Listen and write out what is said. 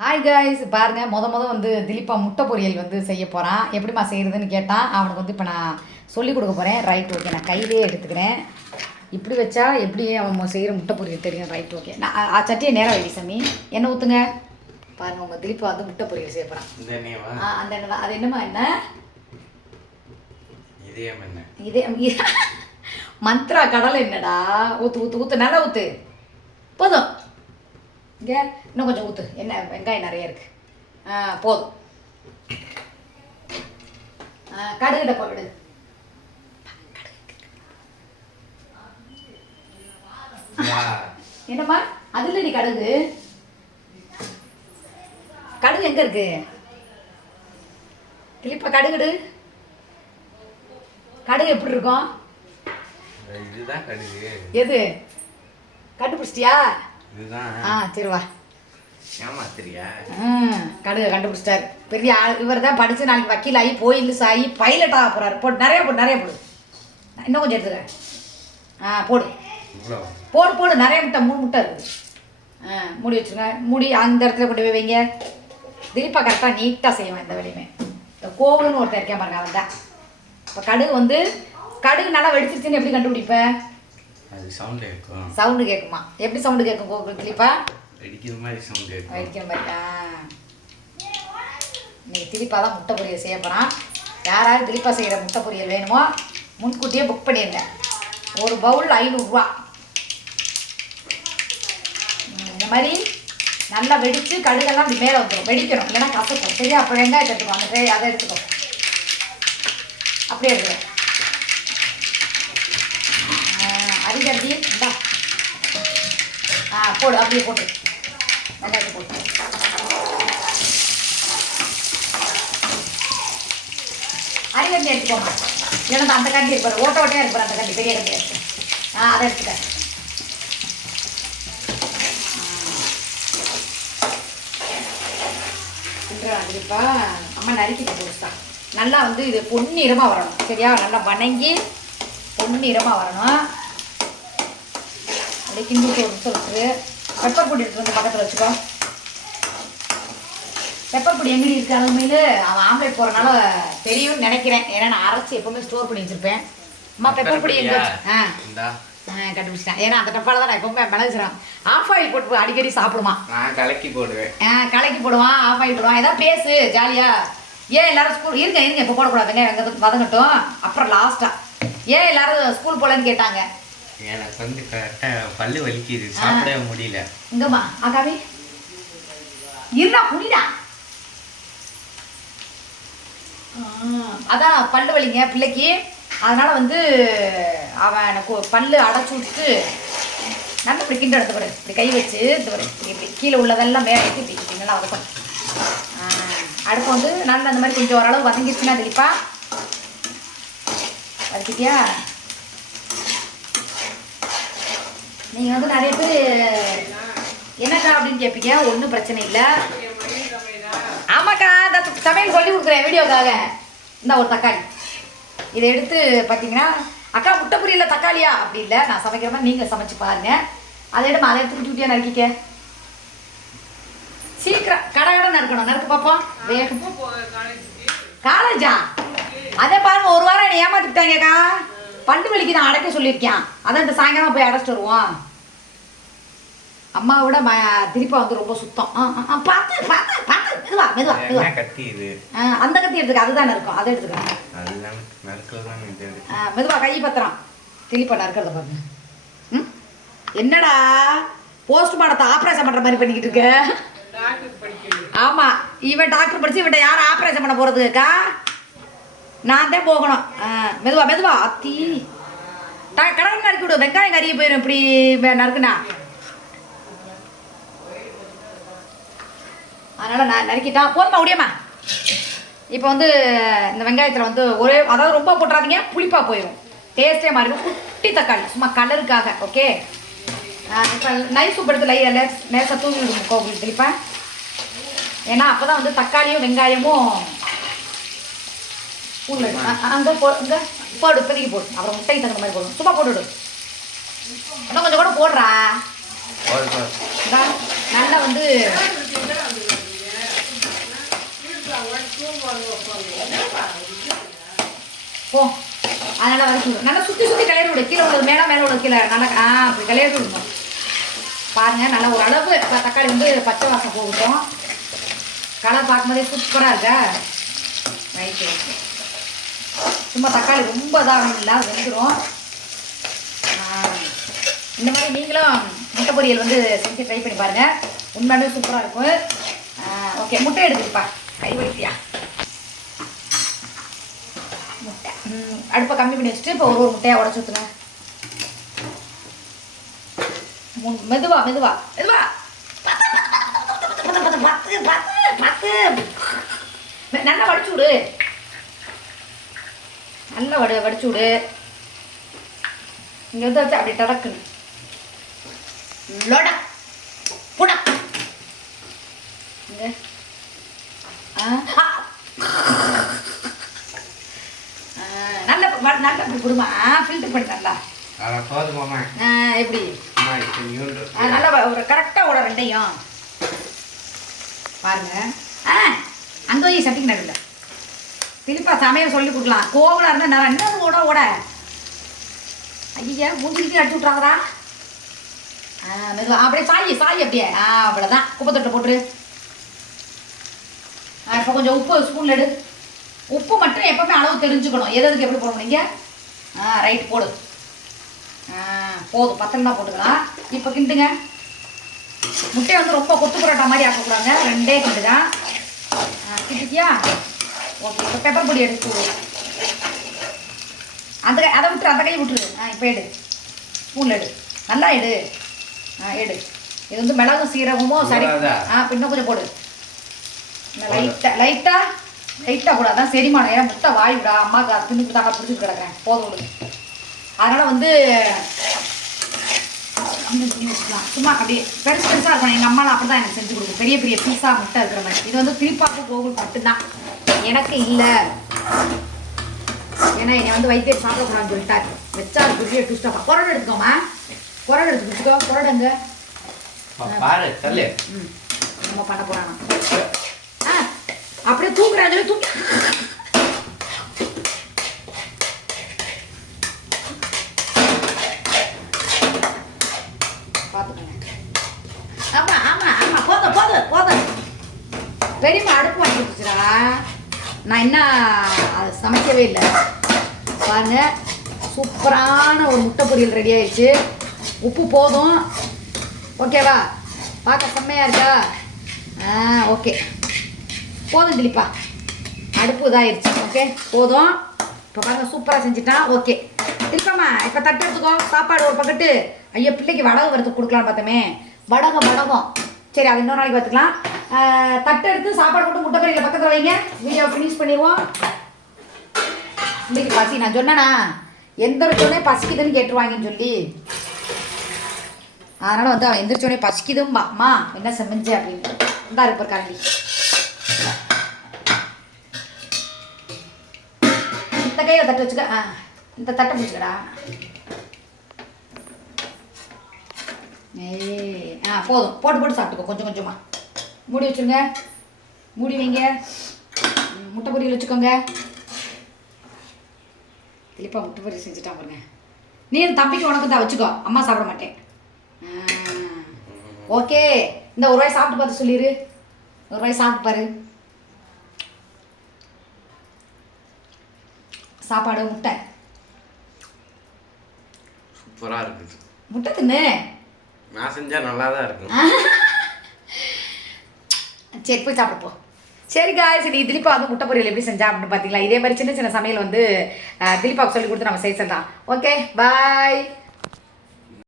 Hi guys பாருங்கள் வந்து திலீப்பா முட்டை பொரியல் வந்து செய்ய போகிறான். எப்படிம்மா செய்கிறதுன்னு கேட்டான். அவனுக்கு வந்து இப்போ நான் சொல்லிக் கொடுக்க போகிறேன். ரைட் ஓகே, நான் கையிலே எடுத்துக்கிறேன். இப்படி வச்சா எப்படி அவன் செய்கிற முட்டை பொரியல் தெரியும். ரைட் ஓகே, நான் சட்டியை நேரம் வைடி சாமி, எண்ணெய் ஊற்றுங்க. பாருங்கள், உங்கள் திலீப்பா வந்து முட்டை பொரியல் செய்ய போகிறான். அந்த எண்ணெய் தான். அது என்னம்மா என்ன? இதே மந்த்ரா கடலை என்னடா. ஊற்று ஊற்று ஊற்று, நல்லா ஊற்று, போதும். இங்கே இன்னும் கொஞ்சம் ஊற்று, என்ன வெங்காயம் நிறைய இருக்குது. போதும். கடுகு டப்பா விடு. என்னம்மா அது இல்லடி கடுகு. கடுகு எங்கே இருக்கு? கிளிப்பா கடுகுடு. கடுகு எப்படி இருக்கும்? இதுதான் கடுகு. எது கண்டுபிடிச்சிட்டியா? சரி வா. கடுகு கண்டுபிடிச்சிட்டாரு. பெரிய ஆள் இவர் தான். படித்து நாளைக்கு வக்கீல் ஆகி போயில்ஸ் ஆகி பைலட் ஆக போகிறாரு. போடு, நிறைய போடு, நிறைய போடு. இன்னும் கொஞ்சம் எடுத்துக்கிறேன். போடு போடு போடு, நிறைய முட்டை, 3 முட்டை இருக்குது. மூடி வச்சுருங்க. மூடி அந்த இடத்துல கொண்டு போய் வைங்க. திலீப்பா கரெக்டாக நீட்டாக செய்வேன் இந்த வேலையுமே. இந்த கோவில்னு ஒருத்தர் இருக்கேன் பாருங்க, அவன் தான். இப்போ கடுகு வந்து கடுகு நல்லா வெடிச்சிருச்சுன்னு எப்படி கண்டுபிடிப்பேன்? அது சவுண்டு கேட்குமா? எப்படி சவுண்டு கேட்கும் கோவில் திலீப்பா? வெடிக்கிற மாதிரி சவுண்ட் கேட்கும். வெடிக்கிற மாதிரி. இன்னைக்கு திலீப்பா தான் முட்டை பொரியல் செய்ய போகிறான். யாராவது திலீப்பா செய்கிற முட்டை பொரியல் வேணுமோ முன்கூட்டியே புக் பண்ணிடுங்க. ஒரு பவுல் 500 ரூபா. இந்த மாதிரி நல்லா வெடித்து கடுகெல்லாம் இப்படி மேலே வந்துடும். வெடிக்கணும், இல்லைன்னா கசக்கும். சரியா? அப்போ வெங்காயத்தை எடுத்துக்கோ, அந்த அதை எடுத்துக்கோ. அப்படியே எடுத்துக்கோ. அதிகரிச்சி இந்தா. போடு, அப்படியே போட்டு வெங்காயத்தை போட்டு. அரிகண்டி எடுத்துக்கோமா. இல்லைன்னா அந்த கண்டி இருப்பார், ஓட்ட ஓட்டையாக இருப்பார். அந்த கண்டி பெரிய கண்டி எடுத்து அதை எடுத்துக்க. இப்போ அம்மா நறுக்கிட்டு போட்டுதான். நல்லா வந்து இது பொன்னிறமாக வரணும். சரியா? நல்லா வணங்கி பொன்னிறமாக வரணும். அப்படியே கிண்டி விட்டு ஒரு நிமிஷம் விட்டுரு. பெப்பர் பொடி எடுத்து வந்து பக்கத்தில் வச்சுக்கோ. பெப்பர் பொடி எங்கடி இருக்குது? அது உண்மையில அவன் ஆம்லேட் போகிறனால தெரியும்னு நினைக்கிறேன். ஏன்னா நான் அரைச்சி எப்போவுமே ஸ்டோர் பண்ணி வச்சுருப்பேன். அம்மா பெப்பர் பொடி எங்கே? கண்டுபிடிச்சிட்டேன். ஏன்னா அந்த டப்பாவில் தான் நான் எப்பவுமே மிளகுறேன். ஆஃப் ஆயில் போட்டு அடிக்கடி சாப்பிடுமா. கலக்கி போடுவேன். கலக்கி போடுவான், ஆஃப் ஆயில் போடுவான். ஏதாவது பேசு ஜாலியா. ஏன் எல்லாரும் ஸ்கூல் இருங்க இப்போ போடக்கூடாதுங்க, வதங்கட்டும். அப்புறம் லாஸ்ட்டாக ஏன் எல்லாரும் ஸ்கூல் போகலன்னு கேட்டாங்க. எனக்கு வந்து கரெக்டாக பல்லு வலிக்குது, சாப்பிடவே முடியல. இங்கம்மா ஆகாமி இருடா, குடிடா. அதான் பல்லு வலிங்க பிள்ளைக்கு. அதனால வந்து அவன் எனக்கு பல்லு அடைச்சி விட்டுட்டு நல்லா இப்படி கிண்ட எடுத்துக்கூட. இப்படி கை வச்சு இப்படி கீழே உள்ளதெல்லாம் மேலே ஏற்றி இப்படி நல்லா வதக்கும். அடுப்பு வந்து நல்லா அந்த மாதிரி கொஞ்சம் ஓரளவு வதங்கிடுச்சுன்னா திலீப்பா வதக்கிட்டியா? நீங்கள் வந்து நிறைய பேர் என்னக்கா அப்படின்னு கேட்பீங்க. ஒன்றும் பிரச்சனை இல்லை. ஆமாக்கா, இந்த சமையல் சொல்லி கொடுக்குறேன் வீடியோக்காக. இந்த ஒரு தக்காளி இதை எடுத்து பார்த்தீங்கன்னா, அக்கா முட்டை பொரியல்ல தக்காளியா? அப்படி இல்லை, நான் சமைக்கிற மாதிரி நீங்கள் சமைச்சு பாருங்க. அதை எடுமா, அதை எடுத்து குட்டியாக நறுக்கிக்க. சீக்கிரம் கடை நறுக்கணும். நறுக்கு பார்ப்போம். வேகம். காலேஜா? அதே பாருங்க, ஒரு வாரம் என்னை ஏமாத்திட்டாங்கக்கா. பண்டு வலிக்கு நான் அடைக்க சொல்லியிருக்கேன். அதான் இந்த சாயங்காலம் போய் அடைச்சிட்டு வருவோம். அம்மாவோட திலீப்பா வந்து ரொம்ப சுத்தம். பார்த்து பார்த்து பார்த்து மெதுவா மெதுவா மெதுவா. கத்தி இது. அந்த கத்தி எடுத்துக்க, அதுதான் இருக்கும். அதை எடுத்துக்க. மெதுவா கை பத்திரம். திலீப்பா நறுக்கிறத பாருங்க. என்னடா போஸ்ட்மார்ட்டத்தை ஆப்ரேஷன் பண்ணுற மாதிரி பண்ணிக்கிட்டு இருக்க? ஆமாம், இவன் டாக்டர் படித்து இவன்ட்ட யாரும் ஆப்ரேஷன் பண்ண போகிறதுக்கா? நான் தான் போகணும். மெதுவா மெதுவா. அத்தி கடவுள் நறுக்கி விடு. வெங்காயம் கறியை போயிடும் இப்படி நறுக்குண்ணா. அதனால் நான் நறுக்கிட்டான். போதுமா முடியுமா? இப்போ வந்து இந்த வெங்காயத்தில் வந்து ஒரே, அதாவது ரொம்ப போட்டுறாதீங்க, புளிப்பாக போயிடும். டேஸ்ட்டே மாறிடும். குட்டி தக்காளி சும்மா கலருக்காக. ஓகே. இப்போ நைஸ் சூப் எடுத்து லேசாக தூவி விடுங்க கோவில் திலீப்பா. ஏன்னா அப்போ தான் வந்து தக்காளியும் வெங்காயமும் பூண்டு அங்கே இங்கே போடு, இப்போதைக்கு போடு. அப்புறம் முட்டைக்கு தகுந்த மாதிரி போடும். சும்மா போட்டுவிடு. இன்னும் கொஞ்சம் கூட போடுறா. நல்லா வந்து போ அதனால் வதக்கி விடும். நல்லா சுற்றி சுற்றி கிளறி விடு. கீழே உள்ளது மேலே, மேலே உள்ளது கீழே. நல்லா அப்படி கிளறி விடணும். பாருங்கள், நல்லா ஒரு அளவு தக்காளி வந்து பச்சை வாசம் போகட்டும். கலர் பார்க்கும்போதே சூப்பராக இருக்கா? ரைட்டு. சும்மா தக்காளி ரொம்ப இதாகணும் இல்லை, அது வெந்துடும். இந்த மாதிரி நீங்களும் முட்டை பொரியல் வந்து செஞ்சு ட்ரை பண்ணி பாருங்கள். உண்மையாலே சூப்பராக இருக்கும். ஓகே, முட்டை எடுத்துப்பா. கை வலிக்கியா? முட்டை அடுப்பை கம்மி பண்ணி வச்சுட்டு இப்போ ஒரு முட்டையாக உடச்சி ஊற்றுங்க. மெதுவா மெதுவா மெதுவா. 10 நல்லா வடிச்சு விடு. நல்லா வடிச்சு விடு. இங்கே வந்து வச்சு அப்படி டடக்குன்னு லோடா புடா. இங்கே நல்ல நல்ல இப்படி கொடுமா. ஃபில்டர் பண்ணி நல்லா எப்படி நல்லா ஒரு கரெக்டாக ஓட ரெண்டையும் பாருங்க. அங்கே போய் சட்டிக்கு நடுவில் திருப்பா சமையல் சொல்லி கொடுக்கலாம். கோவலாக இருந்தால் நான் ரெண்டாவது ஓட ஐயா மூஞ்சிக்கு அடிச்சு விட்றாங்கடா. மெதுவா அப்படியே சாய் அப்படியே. அவ்வளோதான். குப்பை தொட்டை போட்டுரு. இப்போ கொஞ்சம் உப்பு ஸ்பூனில் எடு. உப்பு மட்டும் எப்பவுமே அளவு தெரிஞ்சுக்கணும். எதுக்கு எப்படி போடணும் நீங்கள். ரைட் போடு. போதும், 10 தான் போட்டுக்கலாம். இப்போ கிண்டுங்க. முட்டையை வந்து ரொம்ப கொத்து பரோட்டா மாதிரி ஆக்கக்கூடாங்க. 2 கிண்டு தான். கிண்டிக்கியா? ஓகே. இப்போ பெப்பர் பொடி எடுத்து அதை விட்டுரு. அந்த கையை விட்டுரு. இப்போ எடு. ஸ்பூனில் எடு. நல்லா எடு. எடு. இது வந்து மிளகும் சீரகமும் சரி. இன்னும் கொஞ்சம் போடு. லைட்டாக கூட அதான் செரிமானம். ஏன்னா முட்டை வாய் விடா. அம்மாவுக்கு தின்னு தாங்க பிடிச்சிட்டு கிடக்கிறேன். போதும் விடுங்க. அதனால் வந்து வச்சுக்கலாம். சும்மா அப்படியே பெருசாக இருக்கும். எங்கள் அம்மாலாம் அப்படி தான் எனக்கு செஞ்சு கொடுக்கும். பெரிய பெரிய பீஸா முட்டை இருக்கிற மாதிரி. இது வந்து திருப்பாக்கு கோகுல் மட்டும்தான். எனக்கு இல்லை. ஏன்னா என்னை வந்து வைத்தியம் சாப்பிடக்கூடாதுன்னு சொல்லிட்டாரு. வச்சா அது பெரிய ட்விஸ்டாக. குரடு எடுத்துக்கோமா. குரடு எடுத்து பிடிச்சிக்கோ. குரடுங்க நம்ம பண்ண போகிறாங்க. அப்படியே தூக்குறாங்க. தூக்கி பார்த்துக்கோங்க. ஆமாம் போதும். பெரியம்மா அடுப்பு வாங்கி கொடுத்துச்சுடா. நான் என்ன அது சமைக்கவே இல்லை. பாருங்க, சூப்பரான ஒரு முட்டை பொரியல் ரெடி ஆயிடுச்சு. உப்பு போதும். ஓகேவா? பார்க்க செம்மையாக இருக்கா? ஓகே போதும் திலீப்பா. அடுப்பு இதாகிடுச்சு. ஓகே போதும். இப்போ பாருங்கள் சூப்பராக செஞ்சுட்டான். ஓகே திலீப்பாம்மா இப்போ தட்டு எடுத்துக்கோ. சாப்பாடு ஒரு பக்கெட்டு. ஐயோ பிள்ளைக்கு வடகம் வறுத்து கொடுக்கலான்னு பார்த்தோமே. வடகம் சரி, அது இன்னொரு நாளைக்கு பார்த்துக்கலாம். தட்டு எடுத்து சாப்பாடு போட்டு முட்டை பொரியல பக்கத்தில் வைங்க. வீடியோ ஃபினிஷ் பண்ணிடுவோம். பிள்ளைக்கு பசி. நான் சொன்னேண்ணா எந்திரிச்சோடனே பசிக்குதுன்னு கேட்டுருவாங்கன்னு சொல்லி. அதனால் வந்து அவன் எந்திரிச்சோடனே பசிக்குதும்மா என்ன செஞ்சு அப்படின்னு இந்தா இருப்பார் கரண்டி. இந்த கையில் தட்டு வச்சுக்க. இந்த தட்டை பிடிச்சிக்கடா. போதும். போட்டு சாப்பிட்டுக்கோ கொஞ்சம் கொஞ்சமாக. மூடி வச்சுருங்க. மூடி வைங்க. முட்டை பொரியல் வச்சுக்கோங்க. திலீப்பா முட்டை பொரியல் செஞ்சுட்டான் பாருங்க. நீ தம்பிக்கு உனக்கு தான் வச்சுக்கோ. அம்மா சாப்பிட மாட்டேன். ஓகே. இந்த ஒரு வாய் சாப்பிட்டு பார்த்து சொல்லிடு. ஒரு வாய் சாப்பிட்டு பாரு. சாப்பாடு முட்டை சூப்பராக இருக்குது. முட்டை தின்னு. நான் செஞ்சால் நல்லா தான் இருக்கும். சரி போய் சாப்பிடுப்போ. சரி சரி திலீப்பா வந்து முட்டை பொரியல் எப்படி செஞ்சா அப்படின்னு பார்த்தீங்களா? இதே மாதிரி சின்ன சின்ன சமையல் வந்து திலீப்பாவுக்கு சொல்லி கொடுத்து நம்ம செய்ய சொல்லலாம். Okay bye.